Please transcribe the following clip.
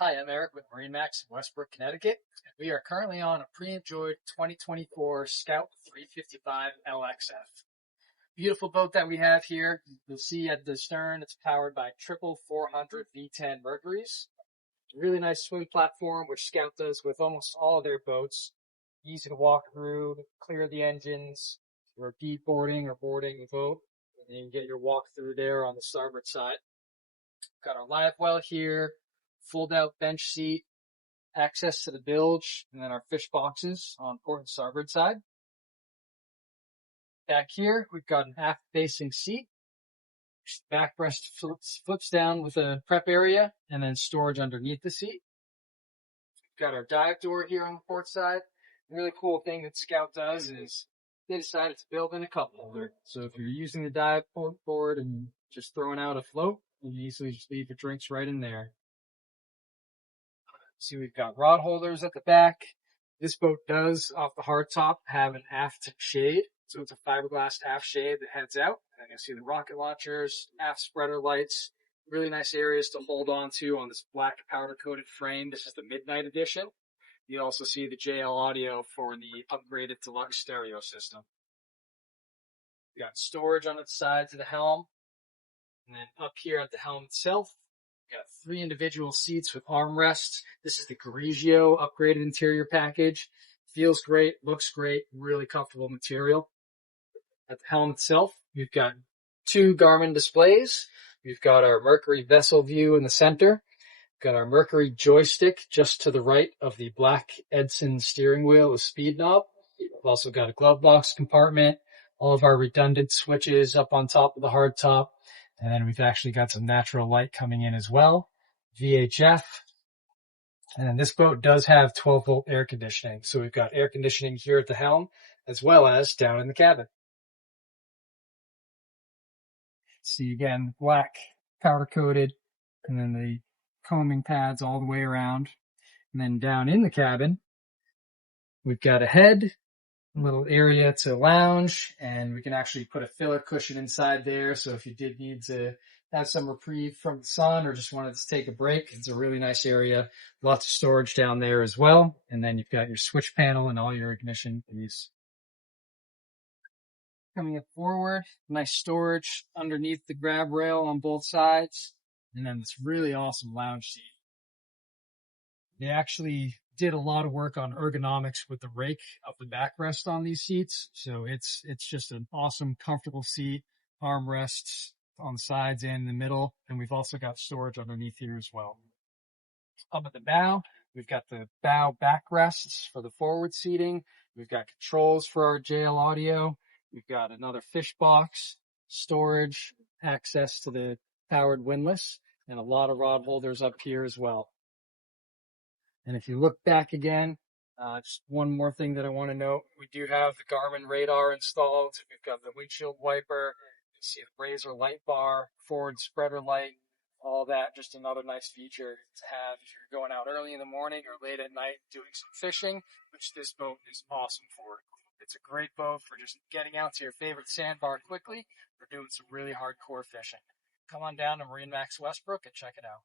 Hi, I'm Eric with MarineMax Westbrook, Connecticut. We are currently on a pre-enjoyed 2024 Scout 355 LXF. Beautiful boat that we have here. You'll see at the stern, it's powered by triple 400 V10 Mercuries. Really nice swim platform, which Scout does with almost all of their boats. Easy to walk through, clear the engines, or deep boarding or boarding the boat. And you can get your walk through there on the starboard side. Got our live well here, fold out bench seat, access to the bilge, and then our fish boxes on port and starboard side. Back here, we've got an aft facing seat. Backrest flips down with a prep area and then storage underneath the seat. We've got our dive door here on the port side. The really cool thing that Scout does is they decided to build in a cup holder. So if you're using the dive board and just throwing out a float, you can easily just leave your drinks right in there. See, we've got rod holders at the back. This boat does, off the hardtop, have an aft shade. So it's a fiberglass aft shade that heads out. And you'll see the rocket launchers, aft spreader lights, really nice areas to hold on to on this black powder-coated frame. This is the Midnight Edition. You also see the JL audio for the upgraded deluxe stereo system. We got storage on the sides of the helm. And then up here at the helm itself, got 3 individual seats with armrests. This is the Grigio upgraded interior package. Feels great, looks great, really comfortable material. At the helm itself, we've got 2 Garmin displays. We've got our Mercury vessel view in the center. We've got our Mercury joystick just to the right of the black Edson steering wheel with speed knob. We've also got a glove box compartment, all of our redundant switches up on top of the hardtop. And then we've actually got some natural light coming in as well, VHF. And then this boat does have 12-volt air conditioning. So we've got air conditioning here at the helm as well as down in the cabin. See again, black powder coated, and then the combing pads all the way around. And then down in the cabin, we've got a head, a little area to lounge, and we can actually put a filler cushion inside there. So if you did need to have some reprieve from the sun or just wanted to take a break, it's a really nice area. Lots of storage down there as well. And then you've got your switch panel and all your ignition keys. Coming up forward, nice storage underneath the grab rail on both sides. And then this really awesome lounge seat. They actually did a lot of work on ergonomics with the rake of the backrest on these seats. So it's just an awesome, comfortable seat, armrests on the sides and in the middle. And we've also got storage underneath here as well. Up at the bow, we've got the bow backrests for the forward seating. We've got controls for our JL audio. We've got another fish box, storage, access to the powered windlass, and a lot of rod holders up here as well. And if you look back again, just one more thing that I want to note. We do have the Garmin radar installed. We've got the windshield wiper. You see the Razor light bar, forward spreader light, all that. Just another nice feature to have if you're going out early in the morning or late at night doing some fishing, which this boat is awesome for. It's a great boat for just getting out to your favorite sandbar quickly or doing some really hardcore fishing. Come on down to MarineMax Westbrook and check it out.